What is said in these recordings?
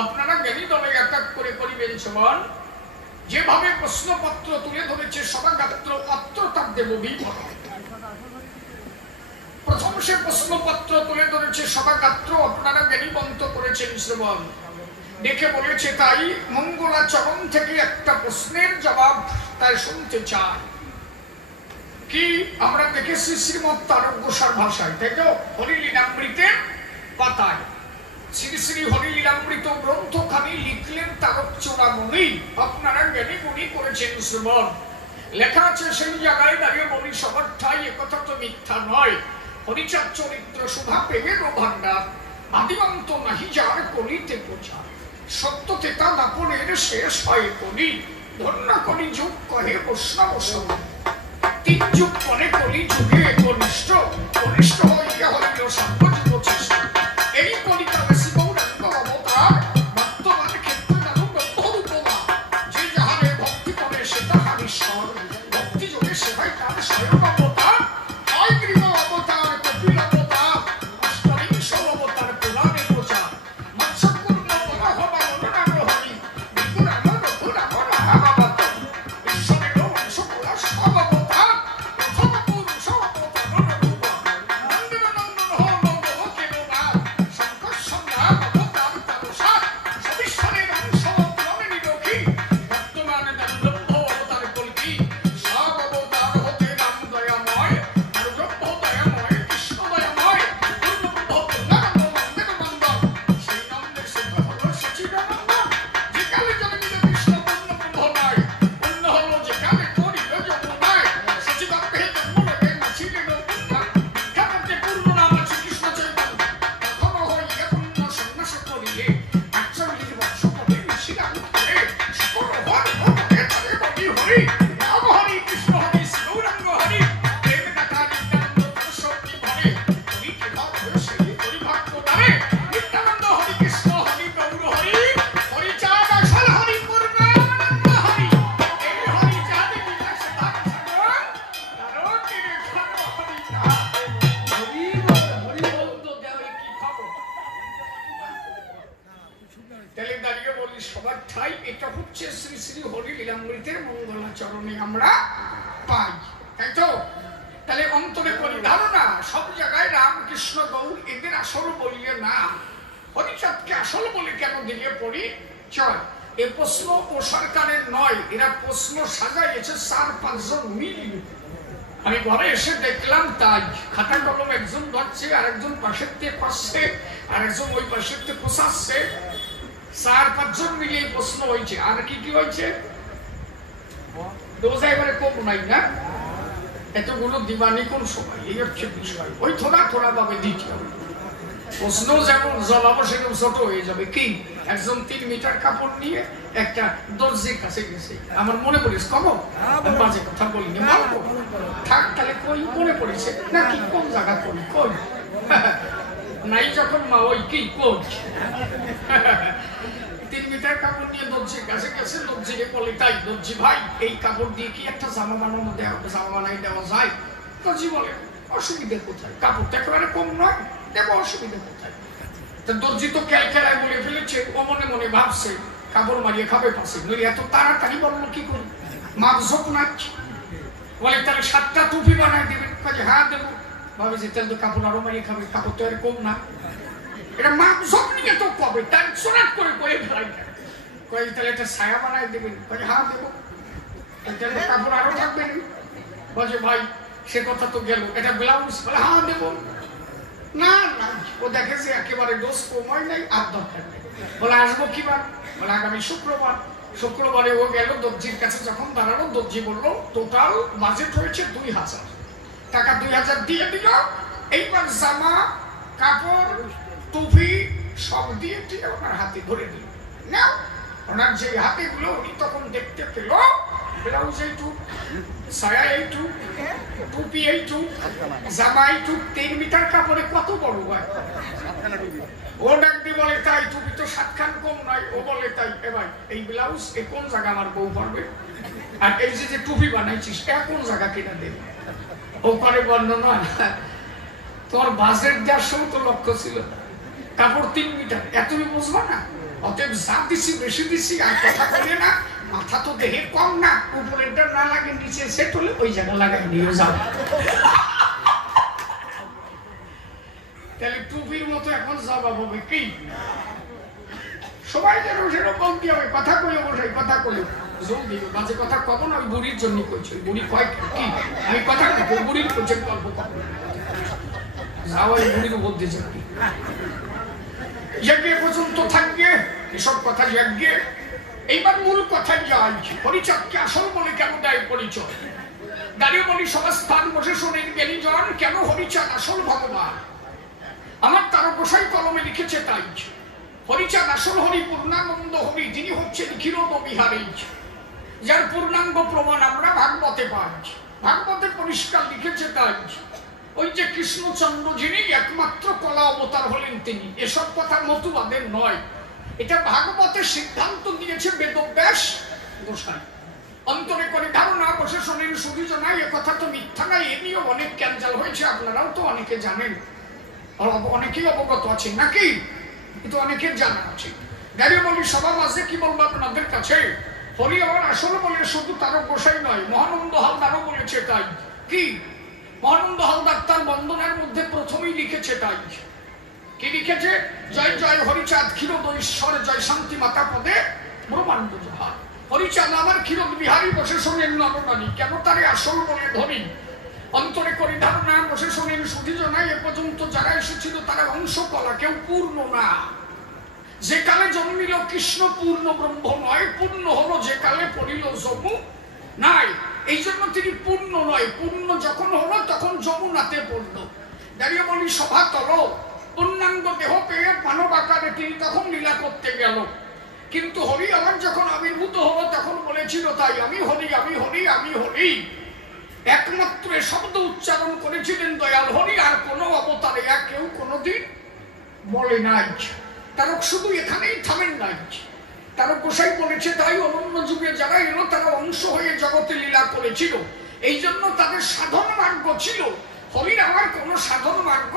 আপনারা জ্ঞানী দলে এক এক করে করিবেন সমান। যেভাবে প্রশ্নপত্র তুলে ধরেছে সভাগাত্র অত্র তার দেব বিবরণ। প্রথম সে প্রশ্নপত্র তুলে ধরেছে সভাগাত্র, আপনারা জ্ঞানীবন্ত করেছেন শ্রবণ। দেখে বলেছে তাই মঙ্গলাচরণ থেকে একটা প্রশ্নের জবাব তাই শুনতে চায়। কি আমরা দেখেছি শ্রীমৎ তারকেশ্বর ভাষায়, তাই তো? হরিলীলামৃতের পাতায় শ্রী শ্রী হরিলীলামৃত গ্রন্থখানি লিখলেন তারক চূড়ামণি। আপনারা জ্ঞানী গুণী করেছেন শ্রবণ। লেখা আছে সেই জায়গায় দাঁড়িয়ে বলি সবার ঠাই, একথা তো মিথ্যা নয়। হরিচার চরিত্র শোভা প্রেমের ভান্ডার, আদিমন্ত নাহি যার কলিতে প্রচার। সত্য তেতা দাপনের শেষ হয় কলি, ধন্য কলি যুগ কহে বৈষ্ণব সম। তিন যুগ পরে কলি যুগে কনিষ্ঠ, কনিষ্ঠ হইয়া হইল সর্বযুগ শ্রেষ্ঠ। এই কলিকালে শিব গৌরাঙ্গ অবতার, বর্তমান ক্ষেত্রে নাম ব্রহ্মরূপমা। যে যাহারে ভক্তি করে সে তাহার ঈশ্বর, ভক্তি যোগে সেবাই তার স্বয়ং অবতার। হয় গৃহ অবতার, কপিল অবতার, অষ্টবিংশ অবতার পুরাণে প্রচার। মৎস্যপূর্ণ বরাহ বা মনোরাম হরি, বিপুরাম রঘুরাম রামাবত। ঈশ্বরের অংশ পুরা সব অবতার, প্রথম পুরুষ অবতার রূপ। নন্দিন নন্দন হো নব কেন না, শঙ্কর সম্রাট অবতার তারসার। সবিশ্বরের অংশ পুরাণে নিরখী, বর্তমান ব্রহ্ম অবতার কল্কি। সব অবতার হতে রাম দয়াময়, আর ব্রহ্ম দয়াময় কৃষ্ণ দয়াময়। পূর্ণব্রহ্ম পূর্ণানন্দ নন্দের নন্দন, সেই নন্দের সিদ্ধ হল সচিদানন্দন। যে কালে জন্মিল কৃষ্ণ পূর্ণব্রহ্ম নয়, পূর্ণ হল যে কালে করিল যমুনায়। সচিবাগ্যে জন্ম নেবে নাচিলেন পূর্ণা, বিখ্যাত যে পূর্ণ নাম আছে কৃষ্ণ চৈতন্য। তখন হইয়া পূর্ণ সন্ন্যাস করিলে, ৪৮ বর্ষ পরে ঋষিরা উত্তরে। সকল হর হরে তারে বলি হরি, রাম হরি কৃষ্ণ হরি গৌরাঙ্গ হরি। প্রেম গাথা নিত্যানন্দ তার শক্তি ভরে, হরিকে ভক্ত সেই হরিভক্ত দ্বারে। নিত্যানন্দ হরি কৃষ্ণ হরি গৌর হরি, হরিচাঁদ আসল হরি পূর্ণানন্দ হরি। এই হরিচাঁদ বিলাস ধাম সাগর, তারও তীরে ঘন হরি নাম। হরি বলতো দেও কি খবর। তাহলে দাঁড়িয়ে বলি সবার ঠাই, এটা হচ্ছে শ্রী শ্রী হরিলীলামৃতের মঙ্গলাচরণে আমরা পাই, তাই তো? তাহলে অন্তরে করি ধারণা, সব জায়গায় রামকৃষ্ণ গৌর এদের আসল বললে না, হরিচাঁদকে আসল বলে কেন দিলে পড়ি চল। এ প্রশ্ন ও সরকারের নয়, এরা প্রশ্ন সাজাইছে ৪-৫ জন মিলিয়ে। আমি ঘরে এসে দেখলাম তাই খাতা কলম একজন ধরছে, আরেকজন পাশের থেকে পাচ্ছে, আরেকজন ওই পাশের থেকে পোষাচ্ছে। ৪-৫ জন মিলিয়ে প্রশ্ন হয়েছে। আর কি কি হয়েছে দোষা এবারে কম নাই না, এতগুলো দিবানি কোন সময়, এই হচ্ছে বিষয়। ওই থোড়া থোড়া ভাবে দিতে হবে। প্রশ্ন যেমন জবাব সেরকম ছোট হয়ে যাবে। কি একজন ৩ মিটার কাপড় নিয়ে একটা দর্জির কাছে গেছে, আমার মনে পড়েছে খবর, বাজে কথা বলিনি বলবো থাক। তাহলে কই মনে পড়েছে নাকি কোন জায়গা করি কই নাই যখন মা ওই কি কোন ৩ মিটার কাপড় নিয়ে দর্জির কাছে গেছে। দর্জিকে বলে তাই দর্জি ভাই এই কাপড় দিয়ে কি একটা জামা বানানো জামা বানাই দেওয়া যায়? দর্জি বলে অসুবিধা কোথায়, কাপড়টা একেবারে কম নয়, দেবো অসুবিধা কোথায়। তা দর্জি তো ক্যালকেলায় বলে ফেলেছে, ও মনে মনে ভাবছে কাপড় মারিয়ে খাবে পাশে, নইলে এত তাড়াতাড়ি বললো কি করি, মাপঝোপ নাচছে। বলে তাহলে ৭টা টুপি বানায় দেবেন? কাজে হ্যাঁ দেবো। ভাবে যে তাহলে তো কাপড় আরো মারিয়ে খাবে, কাপড় তো আর কম না। এটা মাপঝোপ নিয়ে তো কবে টেনশন করে কয়ে ফেলাই, কয়ে তাহলে একটা ছায়া বানায় দেবেন? কাজে হ্যাঁ দেবো। তাহলে কাপড় আরো থাকবে না? বলছে ভাই সে কথা তো গেল, এটা ব্লাউজ? বলে হ্যাঁ দেবো। না না, ও দেখেছে একেবারে দোষ কমাই নাই, আর দরকার নেই। বলে আসবো কি বার? বলে আগামী শুক্রবার। শুক্রবারে ও গেল দর্জির কাছে, যখন দাঁড়ালো দর্জি বললো টোটাল বাজেট হয়েছে ২০০০ টাকা। ২০০০ দিয়ে দিল। এইবার জামা কাপড় টুপি সব দিয়ে দিয়ে ওনার হাতে ধরে দিল। না ওনার যে হাতে গুলো উনি তখন দেখতে পেল ব্লাউজ এইটুক, ছায়া এইটুক, টুপি এইটুক, জামা এইটুক। ৩ মিটার কাপড়ে কত বড় হয়? ও ডাক দিয়ে বলে তাই টুপি তো ৭ খান কম নয়। ও বলে তাই এ ভাই এই ব্লাউজ এ কোন জায়গা আমার বউ পারবে? আর এই যে টুপি বানাইছিস এ কোন জায়গা কিনা দেবে? ও করে বর্ণনা, তোমার বাজেট দেওয়ার সময় তো লক্ষ্য ছিল কাপড় ৩ মিটার, এত বুঝবা না? অতএব যা দিছি বেশি দিছি আর কথা বলে না, মাথা তো দেহে কম না, উপরেরটা না লাগে নিচে সেট হলে ওই জায়গা লাগাই নিয়ে যাও। তাহলে টুপির মতো এখন জবাব হবে কি? সবাই যেন সেরকম কি হবে, কথা কইলে বসে কথা কইলে জলদি মাঝে কথা কব না, ওই বুড়ির জন্য কইছি। ওই বুড়ি কয় কি আমি কথা কই, বুড়ির কইছে গল্প কব যাও, ওই বুড়ির উপর দিয়ে যাবি যজ্ঞে পর্যন্ত থাকবে এসব কথা যজ্ঞে। এইবার মূল কথায় যাই, পরিচয়কে আসল বলে কেন দেয় পরিচয়? দাঁড়িয়ে বলি সমাজস্থান বসে শোনেন জ্ঞানীজন কেন হরিচাঁদ আসল ভগবান। আমার তারকসাই কলমে লিখেছে তাই, হরিচাঁদ আসল হরি, পূর্ণানন্দ হরি, যিনি হচ্ছেন ক্ষীরোদ বিহারী, যার পূর্ণাঙ্গ প্রমাণ আমরা ভাগবতে পাই। ভাগবতে পরিষ্কার লিখেছে তাই, ওই যে কৃষ্ণচন্দ্র যিনি একমাত্র কলা অবতার হলেন তিনি। এসব কথা মতুবাদের নয়, এটা ভাগবতের সিদ্ধান্ত দিয়েছে বেদব্যাস গোসাই। অন্তরে করে ধারণা বসে শোনেন সুবিধা নাই, এ কথা তো মিথ্যা নাই, এ নিয়েও অনেক ক্যান্সাল হয়েছে, আপনারাও তো অনেকে জানেন, অনেকেই অবগত আছেন নাকি, কিন্তু অনেকের জানা আছে। দাঁড়িয়ে বলি সবার মাঝে কি বলবো আপনাদের কাছে, হরি আমার আসল বলে শুধু তারও গোসাই নয়, মহানন্দ হালদারও বলেছে তাই। কি মহানন্দ হালদার তার বন্দনার মধ্যে প্রথমেই লিখেছে তাই, কি লিখেছে? জয় জয় হরিচাঁদ ক্ষীরোদ ঈশ্বর, জয় শান্তি মাতা পদে ব্রহ্মাণ্ড জোহার। হরিচাঁদ আমার ক্ষীরোদ বিহারী বসে শোনেন নরনারী, কেন তারে আসল বলে ধরি। অন্তরে করি ধারণা বসে শোনেন সুধীজ নাই, এ পর্যন্ত যারা এসেছিল তারা অংশ কলা, কেউ পূর্ণ না। যে কালে জন্মিল কৃষ্ণ পূর্ণ ব্রহ্ম নয়, পূর্ণ হলো যে কালে পড়িল যমু নাই। এই জন্য তিনি পূর্ণ নয়, পূর্ণ যখন হলো তখন যমুনাতে পড়ল। দাঁড়িয়ে বলি সভা তল পূর্ণাঙ্গ দেহ পেয়ে মানব আকারে তিনি তখন লীলা করতে গেল। কিন্তু হরি আমার যখন আবির্ভূত হলো তখন বলেছিল তাই, আমি হরি আমি হরি আমি হরি। একমাত্র শব্দ উচ্চারণ করেছিলেন দয়াল হরি, আর কোনো অবতারে কেউ কোনোদিন বলে নাই। তারক শুধু এখানেই থামেন নাই, তারক গোসাই বলেছে তাই অনন্য যুগে যারা এলো তারা অংশ হয়ে জগতে লীলা করেছিল, এই জন্য তাদের সাধন মার্গ ছিল। হরির আমার কোন সাধন মার্গ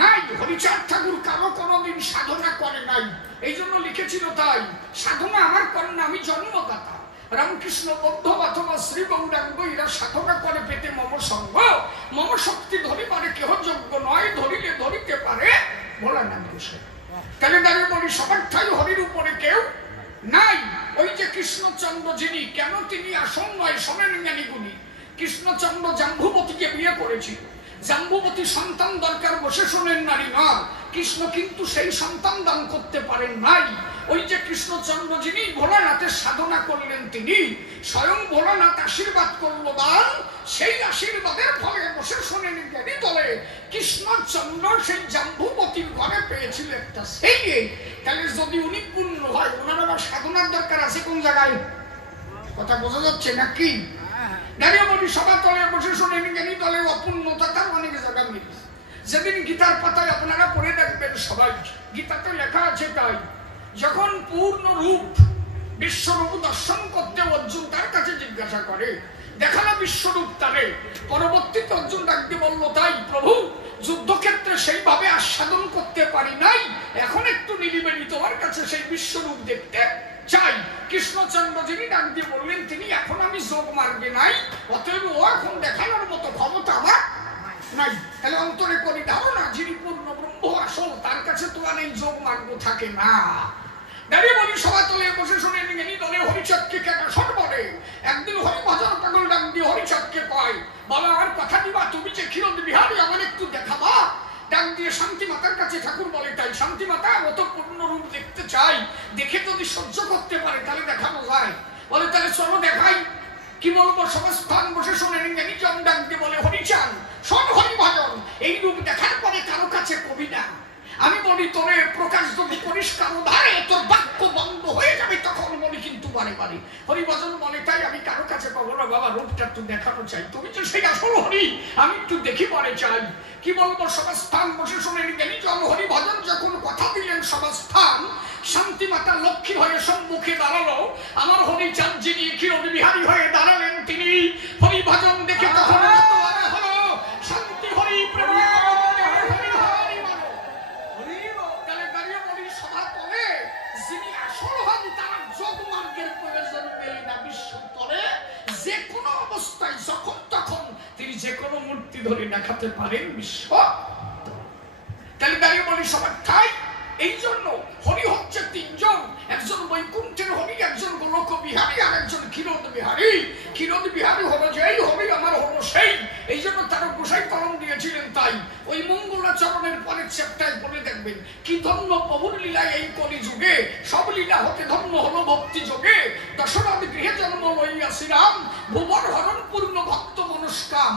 নাই, হরিচাঁদ ঠাকুর কারো কোনোদিন সাধনা করে নাই, এই জন্য লিখেছিল তাই, সাধনা আমার করেন না, আমি জন্মদাতা। রামকৃষ্ণ বৌদ্ধ অথবা শ্রী গৌরাঙ্গ এরা সাধনা করে পেতে মম সঙ্গ, মম শক্তি ধরিবারে কেহ যোগ্য নয়, ধরিলে ধরিতে পারে ভোলানাথ গোসাই। তাহলে দাঁড়িয়ে বলি সবার ঠাই হরির উপরে কেউ নাই। ওই যে কৃষ্ণচন্দ্র যিনি, কেন তিনি আসন নয় শোনেন জ্ঞানীগুণী। কৃষ্ণচন্দ্র জাম্বুবতীকে বিয়ে করেছিল, জাম্বুবতী সন্তান দরকার বসে শোনেন নারী না, কৃষ্ণ কিন্তু সেই সন্তান দান করতে পারেন নাই। ওই যে কৃষ্ণচন্দ্র যিনি ভোলানাথের সাধনা করলেন, তিনি স্বয়ং ভোলানাথ আশীর্বাদ করলো দান, সেই আশীর্বাদের ফলে বসে শোনেন জ্ঞানী দলে কৃষ্ণচন্দ্র সেই জাম্বুবতীর ঘরে পেয়েছিল একটা ছেলে। তাহলে যদি উনি পূর্ণ হয়, ওনার আবার সাধনার দরকার আছে কোন জায়গায়? কথা বোঝা যাচ্ছে নাকি? দাঁড়িয়ে বলি সভা তলে বসে শোনেন জ্ঞানী দলে অপূর্ণতা তার অনেক জায়গা মিলছে। যেদিন গীতার পাতায় আপনারা পড়ে দেখবেন সবাই, গীতাতে লেখা আছে তাই, যখন পূর্ণ রূপ বিশ্বরূপ দর্শন করতে অর্জুন তার কাছে জিজ্ঞাসা করে, দেখালো বিশ্বরূপ তারে। পরবর্তীতে অর্জুন ডাকতে বলল তাই প্রভু যুদ্ধক্ষেত্রে সেইভাবে আস্বাদন করতে পারি নাই, এখন একটু নিরিবিলি তোমার কাছে সেই বিশ্বরূপ দেখতে চাই। কৃষ্ণচন্দ্র যিনি ডাক দিয়ে বললেন তিনি এখন আমি যোগ মার্গে নাই, অতএব ও এখন দেখানোর মতো ক্ষমতা আমার নাই। তাহলে অন্তরে করি ধারণা যিনি পূর্ণ ব্রহ্ম আসল, তার কাছে তো আর এই যোগ মার্গ থাকে না। দাঁড়িয়ে বলি সবাই তলে বসে শুনে জ্ঞানী দলে হরিচাঁদকে কেন শট বলে। একদিন হরিভজন পাগল ডাক দিয়ে হরিচাঁদকে কয়, বাবা আমার কথা দিবা, তুমি যে ক্ষীরোদ বিহারী আমার একটু দেখাবা। ডাক দিয়ে শান্তি মাতার কাছে ঠাকুর বলে তাই, শান্তি মাতা অত পূর্ণ রূপ দেখতে চাই, দেখে যদি সহ্য করতে পারে তাহলে দেখানো যায়। বলে তাহলে চলো দেখাই। কি বলবো সমাজস্থান বসে শোনেন জ্ঞানী জন ডাক দিয়ে বলে হরিচাঁদ শোন হরিভজন, এই রূপ দেখার পরে কারো কাছে কবি না। আমি বলি তোরে প্রকাশ যদি পরিষ্কার উদারে তোর বাক্য বন্ধ হয়ে যাবে, তখন বলি কিন্তু বারে বারে। হরিভজন বলে তাই আমি কারো কাছে পাবো না বাবা, রূপটা একটু দেখানো চাই, তুমি তো সেই আসল হরি, আমি একটু দেখি পরে চাই। কি বলবো সমাজস্থান বসে শোনেন জ্ঞানী জন হরিভজন যখন কথা দিলেন সমাজস্থান, শান্তি মাতা লক্ষ্মী হয়ে সম্মুখে দাঁড়ালো, আমার হরিচাঁদ যিনি ক্ষীরোদ বিহারী হয়ে দাঁড়ালেন তিনি। হরিভজন দেখে তখন হলো শান্তি হরি প্রেম। যিনি যোগ মার্গের প্রয়োজন নেই না বিশ্বতরে যে কোনো অবস্থায় যখন তখন তিনি যে কোনো মূর্তি ধরে দেখাতে পারেন বিশ্ব। তাহলে দাঁড়িয়ে বলি সবার ঠাই। এই জন্য হরি হচ্ছে তিনজন, একজন বৈকুণ্ঠের হরি, একজন গোলক বিহারী, আর একজন ক্ষীরোদ বিহারী। ক্ষীরোদ বিহারী হলো যেই, হরি আমার হলো সেই। এই জন্য তারা গোসাই কলম দিয়েছিলেন। তাই ওই মঙ্গলাচরণের পরের চ্যাপ্টারে পড়ে দেখবেন কি ধন্য প্রভুর লীলা এই কলি যুগে, সব লীলা হতে ধন্য হলো ভক্তি যোগে। দশরথ গৃহে জন্ম লইয়া শ্রীরাম, ভুবন হরণ পূর্ণ ভক্ত মনস্কাম।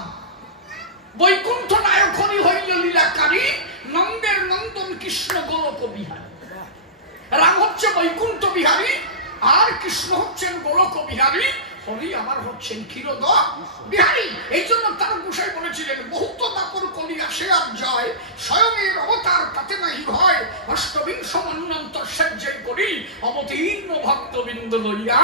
বৈকুণ্ঠ নায়ক হরি হইল লীলাকারী, নন্দের নন্দন কৃষ্ণ গোলক বিহারী। রাম হচ্ছে বৈকুণ্ঠ বিহারী, আর কৃষ্ণ হচ্ছেন গোলক বিহারী, হরি আমার হচ্ছেন ক্ষীরোদ বিহারী। এই জন্য তার গোসাই বলেছিলেন বহুত দাপর কলি আসে আর যায়, স্বয়ং এর অবতার তাতে নাহি ভয়, অষ্টবিংশ মন্বন্তর সজ্জয় করি, অবতীর্ণ ভক্তবৃন্দ লইয়া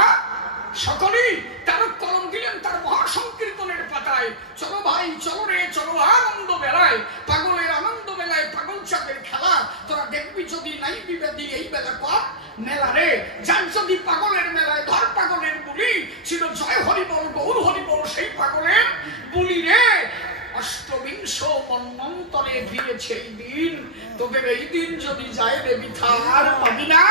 সকলেই। তার কলম দিলেন তার মহাসংকীর্তনের পাতায়, চলো ভাই চলো রে চলো আনন্দ বেলায়, পাগলের আনন্দ বেলায় পাগল চাঁদের খেলা, তোরা দেখবি যদি নাই বিবেদী এই বেলা কর মেলা রে। যার যদি পাগলের মেলায় ধর পাগলের বুলি, ছিল জয় হরি বল গৌর হরি বল সেই পাগলের বুলি রে। অষ্টবিংশ মন্বন্তরে দিয়েছে এই দিন, তোদের এই দিন যদি যায় রে বিথার পাবি না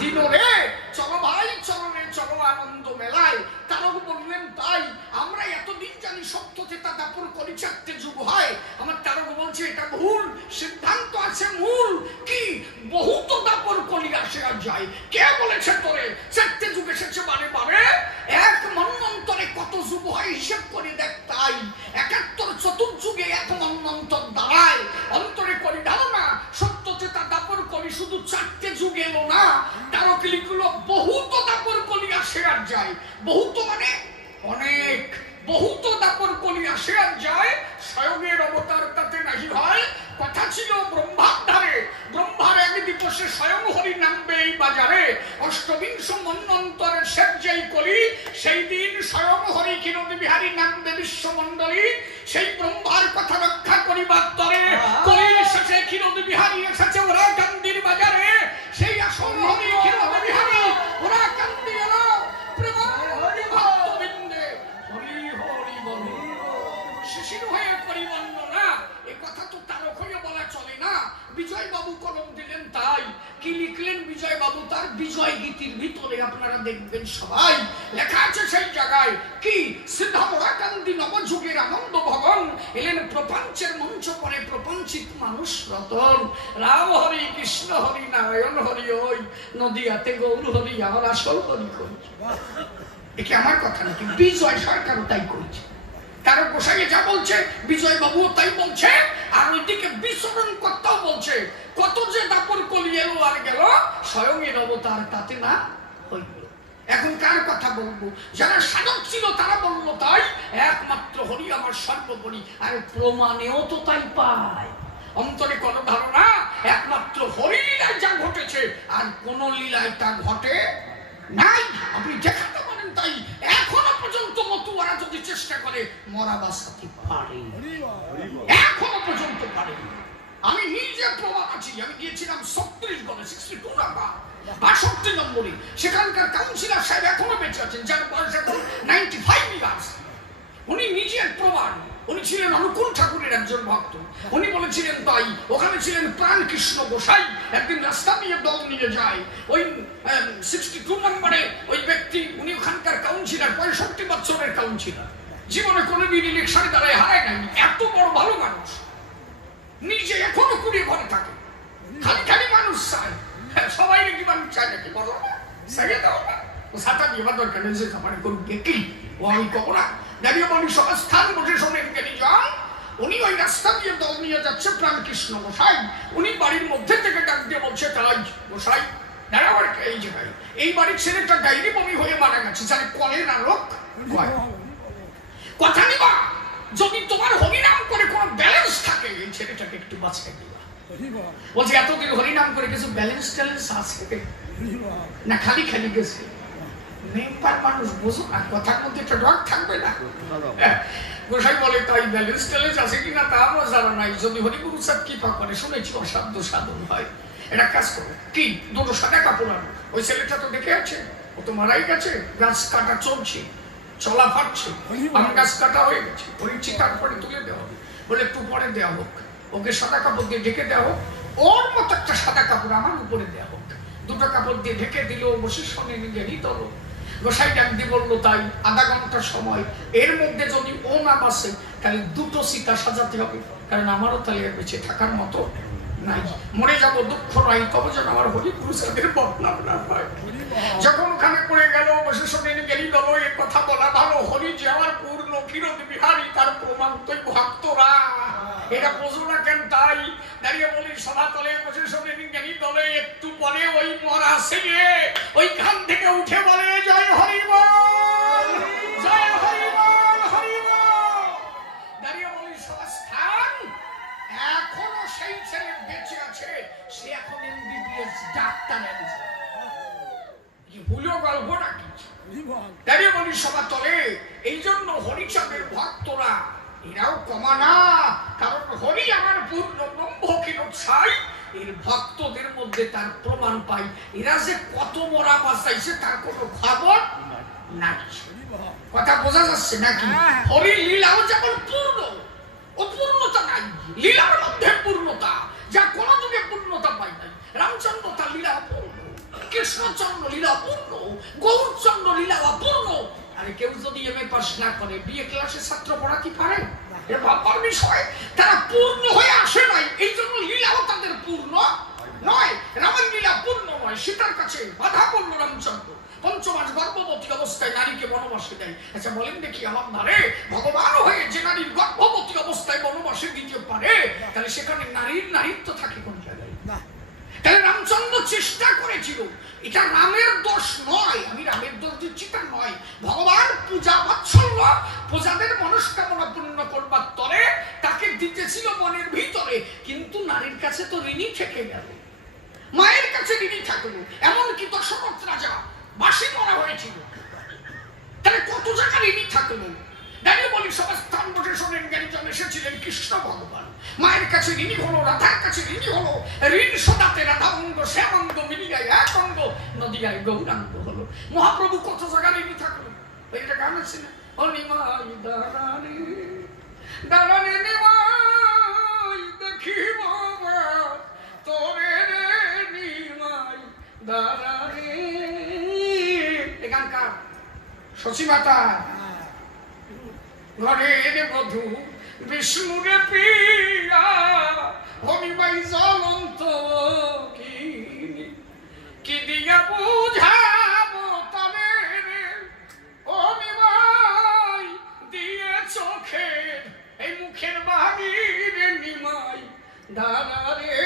দিন রে। চলো ভাই চলো রে চলো আনন্দ মেলায়। তারাও বললেন তাই, আমরা এতদিন জানি সত্যতা দাপর কলি চারটে যুগ হয়। আমার তারক বলছে এটা ভুল, সিদ্ধান্ত আছে মূল কি বহুত দাপর কলি আসে আর যায়। কে বলেছে তোরে চারটে যুগ এসেছে বারে বারে? এক মন্বন্তরে কত যুগ হয় হিসেব করে দেখ। তাই 71 চতুর্যুগে এক মন্বন্তর দাঁড়ায়। অন্তরে করি ধারণা সত্যতা দাপর কলি শুধু চারটে যুগ এলো না, তারক লিখলো বহুত দাপর কলি আসে আর যায়। বহুত মানে অনেক, বহুত দাপর কলি আসে আর যায়, স্বয়ংের অবতার তাতে নাহি হয়। কথা ছিল ব্রহ্মার ধারে, ব্রহ্মার এক দিবসে স্বয়ং হরি নামবে এই বাজারে। অষ্টবিংশ মন্বন্তরের সজ্জাই কলি, সেই দিন স্বয়ং হরি ক্ষীরোদ বিহারী নামবে বিশ্বমণ্ডলী। সেই ব্রহ্মার কথা রক্ষা করিবার তরে কলির শেষে ক্ষীরোদ বিহারী এসেছে ওরা কান্দির বাজারে। সেই আসল হরি ক্ষীরোদ বিহারী ওরা কান্দি এলো প্রেমানন্দে ভক্তবৃন্দে হরি হরি বল। শিশির হয়ে পরিবর্ণনা এ কথা তো তারক হয়ে বলা চলে না। বিজয় বাবু কলম দিলেন তাই। কি লিখলেন বিজয় বাবু তার বিজয় গীতির ভিতরে? আপনারা দেখবেন সবাই লেখা আছে সেই জায়গায় কি সিদ্ধামরাকান্দি নবযুগের আনন্দ ভবন, এলেন প্রপঞ্চের মঞ্চ পরে প্রপঞ্চিত মানুষ রতন। রাম হরি কৃষ্ণ হরি নারায়ণ হরি ওই, নদিয়াতে গৌর হরি আমার আসল হরি কই। একে আমার কথা নাকি? বিজয় সরকারও তাই করছে। তার গোসাইয়ে যা বলছে বিজয় বাবুও তাই বলছে, আর ওইদিকে বিচরণ কর্তাও বলছে কত যে দাপর কলি এলো আর গেল, স্বয়ং এর অবতার তাতে না হইল। এখন কার কথা বলবো? যারা সাধক ছিল তারা বললো তাই, একমাত্র হরি আমার সর্বোপরি। আর প্রমাণেও তো তাই পায়। অন্তরে কোন ধারণা একমাত্র হরি লীলায় যা ঘটেছে আর কোন লীলায় তা ঘটে নাই। আপনি দেখাতে পারেন তাই। এখনো পর্যন্ত মতুয়ারা যদি চেষ্টা করে মরা বাঁচাতে পারে, এখনো পর্যন্ত পারে। আমি নিজে প্রমাণ আছি। আমি গিয়েছিলাম 62 নাম্বার 62 নম্বরে। সেখানকার কাউন্সিলর সাহেব এখনো বেঁচে আছেন, যার বয়স এখন 95 ইয়ার্স। উনি নিজের প্রমাণ। উনি ছিলেন অনুকূল ঠাকুরের একজন ভক্ত। উনি বলেছিলেন তাই। ওখানে ছিলেন প্রাণ কৃষ্ণ গোসাই। একদিন রাস্তা দিয়ে দল নিয়ে যায়। ওই 62 নম্বরে ওই ব্যক্তি, উনি ওখানকার কাউন্সিলর, 65 বছরের কাউন্সিলর। জীবনে কোনোদিন ইলেকশনে দাঁড়ায় হারায় নাই। এত বড় ভালো মানুষ, নিজে এখনো কুড়িয়ে ঘরে থাকে। খালি খালি মানুষ চায়। সবাই নাকি মানুষ চায় নাকি? বলো না, সাইয়ে দাও না। ও সাতা দিবার দরকার নেই, সে খাবারে করুক কি ও আমি কখনো না। দাঁড়িয়ে বলি সবার স্থান বসে শোনেন কেনি যান। উনি ওই রাস্তা দিয়ে দল নিয়ে যাচ্ছে প্রাণ কৃষ্ণ গোসাই। উনি বাড়ির মধ্যে থেকে ডাক দিয়ে বলছে তাই গোসাই দাঁড়াবার এই জায়গায় এই বাড়ির ছেলেটা ডায়েরি বমি হয়ে মারা গেছে, জানে কলের আলোক কথা নিবা। যদি তোমার হরিনাম করে কোনো ব্যালেন্স থাকে এই ছেলেটাকে একটু বাঁচিয়ে দিবা। বলছে এতদিন হরিনাম করে কিছু ব্যালেন্স ট্যালেন্স আছে না? খালি খালি গেছে। মেম্বার মানুষ বুঝো না, কথার মধ্যে একটা ডগ থাকবে না। গোসাই বলে তাই ব্যালেন্স ট্যালেন্স আছে কিনা তা আমরা জানা নাই। যদি হরিগুরু সাহেব কৃপা করে, শুনেছি অসাধ্য সাধন হয়। এটা কাজ করো কি, দুটো সাদা কাপড় আনো। ওই ছেলেটা তো দেখে আছে, ও তো মারাই গেছে, গাছ কাটা চলছে, চলা ফাটছে, আমার গাছ কাটা হয়ে গেছে, ওই চিতার পরে তুলে দেওয়া হবে। বলে একটু পরে দেওয়া হোক, ওকে সাদা কাপড় দিয়ে ঢেকে দেওয়া হোক, ওর মতো একটা সাদা কাপড় আমার উপরে দেওয়া হোক। দুটো কাপড় দিয়ে ঢেকে দিল, বসে শোনে নিজেরই তল। গোসাই ডাক দিয়ে বললো তাই আধা ঘন্টা সময়, এর মধ্যে যদি ও না বাসে তাহলে দুটো সীতা সাজাতে হবে, কারণ আমারও তাহলে বেঁচে থাকার মতো নাই, মরে যাব দুঃখ নাই, তবে যেন আমার হরিপুরুষদের বদনাম না হয়। যখন ওখানে পড়ে গেল, বসে শোনে গেলি দল, এ কথা বলা ভালো, হরি যে আমার পূর্ণ কিরণ বিহারী, তার প্রমাণ তুই ভক্তরা এটা বোঝো না কেন? তাই দাঁড়িয়ে বলি সভা তলে বসে শোনে জ্ঞানী দলে একটু পরে ওই মরা সিংহে ওই খান থেকে উঠে বলে জয় হরি বল, জয় হরি বল, হরি বল। দাঁড়িয়ে বলি সভাস্থান এখনো সেই ছেলে বেঁচে আছে, সে এখন এমবিবিএস ডাক্তার এনেছে, কি ভুলো গল্প নাকি? দাঁড়িয়ে বলি সভা তলে এই জন্য হরিচাঁদের ভক্তরা এরাও কমা না, কারণ হরি আমার পূর্ণ ব্রহ্ম কিরোৎসাই, এর ভক্তদের মধ্যে তার প্রমাণ পাই। এরা যে কত মরা বাঁচাইছে তার কোনো খবর নাই। কথা বোঝা যাচ্ছে নাকি? হরি লীলাও যেমন পূর্ণ, ও পূর্ণতা নাই, লীলার মধ্যে পূর্ণতা, যা কোনো যুগে পূর্ণতা পাই নাই। রামচন্দ্র তার লীলা অপূর্ণ, কৃষ্ণচন্দ্র লীলা অপূর্ণ, গৌরচন্দ্র লীলা অপূর্ণ। আরে কেউ যদি এমএ পাস না করে বিএ ক্লাসের ছাত্র পড়াতে পারে? এটা ভাববার বিষয়। তারা পূর্ণ হয়ে আসে নাই, এই জন্য লীলাও তাদের পূর্ণ নয়। রামের লীলা পূর্ণ নয়। সীতার কাছে বাধা পড়ল রামচন্দ্র, পঞ্চমাস গর্ভবতী অবস্থায় নারীকে বনবাসে দেয়। আচ্ছা বলেন দেখি আমার নারে ভগবান হয়ে যে নারীর গর্ভবতী অবস্থায় বনবাসে দিতে পারে, তাহলে সেখানে নারীর নারীত্ব থাকে কোন জায়গায়? তাহলে রামচন্দ্র চেষ্টা করেছিল, এটা রামের দোষ নয়, আমি রামের দোষ দিচ্ছি তা নয়। ভগবান পূজা বাৎসল্য, প্রজাদের মনস্কামনা পূর্ণ করবার তরে তাকে দিতেছিল মনের ভিতরে, কিন্তু নারীর কাছে তো ঋণী থেকে গেল, মায়ের কাছে ঋণী থাকলো। এমনকি দশরথ রাজা বাসি মরা হয়েছিল, তাহলে কত জায়গা ঋণী থাকলো। দাঁড়িয়ে বলি সভাস্থান বসে শোনেন জ্ঞানীজন এসেছিলেন কৃষ্ণ ভগবান, মায়ের কাছে ঋণী হলো, রাধার কাছে ঋণী হলো, ঋণ শোনাতে রাধা অঙ্গ শ্যামাঙ্গ মিলিয়ায় এক অঙ্গ নদিয়ায় গৌরাঙ্গ হলো। মহাপ্রভু কত জায়গা ঋণী থাকলো। এটা গান আছে না, ও নিমাই দাঁড়ানি দাঁড়ানি নিমাই দেখিব তোরে রে নিমাই দাঁড়ানি। এখানকার শশী মাতা ঘরের বধূ বিষ্ণুরে প্রিয়া, হরিমাই জ্বলন্ত কি দিয়া বুঝাবো তবে রে, হরিমাই দিয়ে চোখের এই মুখের বাহির নিমাই দাঁড়া রে।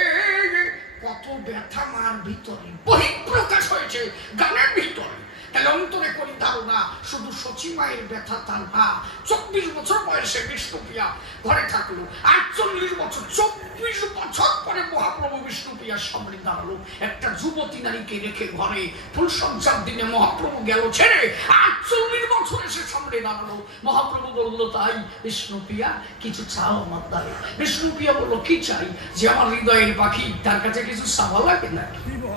কত ব্যথা মার ভিতরে বহিঃপ্রকাশ হয়েছে গানের ভিতরে। তাহলে অন্তরে করি ধারণা শুধু শচী মায়ের ব্যথা তার না। 24 বছর বয়সে বিষ্ণুপ্রিয়া ঘরে থাকলো, 48 বছর 24 বছর পরে মহাপ্রভু বিষ্ণুপ্রিয়ার সামনে দাঁড়ালো। একটা যুবতী নারীকে রেখে ঘরে ফুলসজ্জার দিনে মহাপ্রভু গেল ছেড়ে, 48 বছর এসে সামনে দাঁড়ালো। মহাপ্রভু বললো তাই বিষ্ণুপ্রিয়া কিছু চাও আমার দ্বারে? বিষ্ণুপ্রিয়া বললো কি চাই? যে আমার হৃদয়ের পাখি, তার কাছে কিছু চাওয়া লাগে না।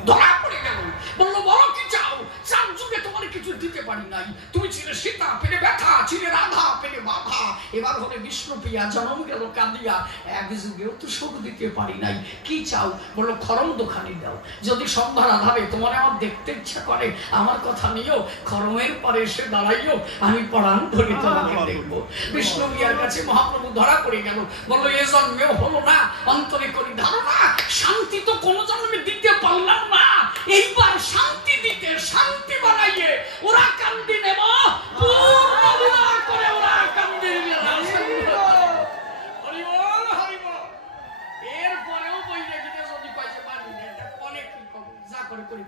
ধরা পড়ে গেল, বললো বলো কি চাও? 4 যুগে তোমার কিছু দিতে পারি নাই, তুমি ছিলে সীতা, পেলে ব্যথা, ছিলে রাধা, পেলে বাধা, এবার হলে বিষ্ণুপ্রিয়া, জন্ম গেল কাঁদিয়া, এক যুগেও তো সুখ দিতে পারি নাই, কি চাও? বললো খরম দোকানে দাও, যদি সন্ধ্যার আধারে তোমার আমার দেখতে ইচ্ছা করে আমার কথা নিও, খরমের পরে এসে দাঁড়াইও, আমি পরাণ ধরে তোমাকে দেখবো। বিষ্ণুপ্রিয়ার কাছে মহাপ্রভু ধরা পড়ে গেল, বললো এ জন্মেও হলো না, অন্তরে করি ধারণা শান্তি তো কোনো জন্মে দিতে পারলাম না, এইবার শান্তি দিতে শান্তি বানাইয়ে ওরা কান্দি নেব, পূর্ণ বিবাহ করে ওরা কান্দি এরপরেও বইলে গিয়ে যদি পয়সা পারবি না, এটা অনেক যা করে করি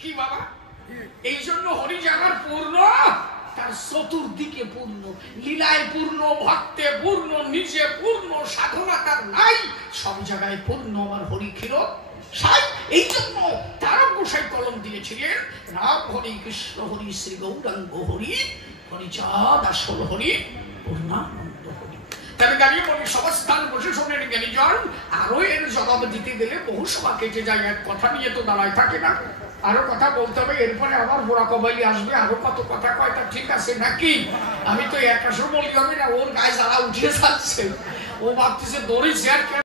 কি বাবা। এই জন্য হরি জাগার পূর্ণ, তার চতুর্দিকে পূর্ণ, লীলায় পূর্ণ, ভক্তে পূর্ণ, নিজে পূর্ণ, সাধনা তার নাই, সব জায়গায় পূর্ণ আমার হরি ক্ষীরোদ সাই। এই জন্য তারা গোসাই কলম দিয়েছিলেন রাম হরি কৃষ্ণ হরি শ্রী গৌরাঙ্গ হরি, হরিচাঁদ আসল হরি পূর্ণানন্দ হরি। তাহলে দাঁড়িয়ে বলি সভাস্থান বসে শোনেন জ্ঞানীজন, আরো এর জবাব দিতে গেলে বহু সভা কেটে যায়, এক কথা নিয়ে তো দাঁড়ায় থাকে না। আরো কথা বলতে হবে, এরপরে আবার বোরা কবাইলি আসবে, আরো কত কথা কয়, তা ঠিক আছে নাকি? আমি তো একা বলি হবে না, ওর গায়ে জ্বালা উঠে যাচ্ছে, ও ভাবতেছে দড়ি চেয়ার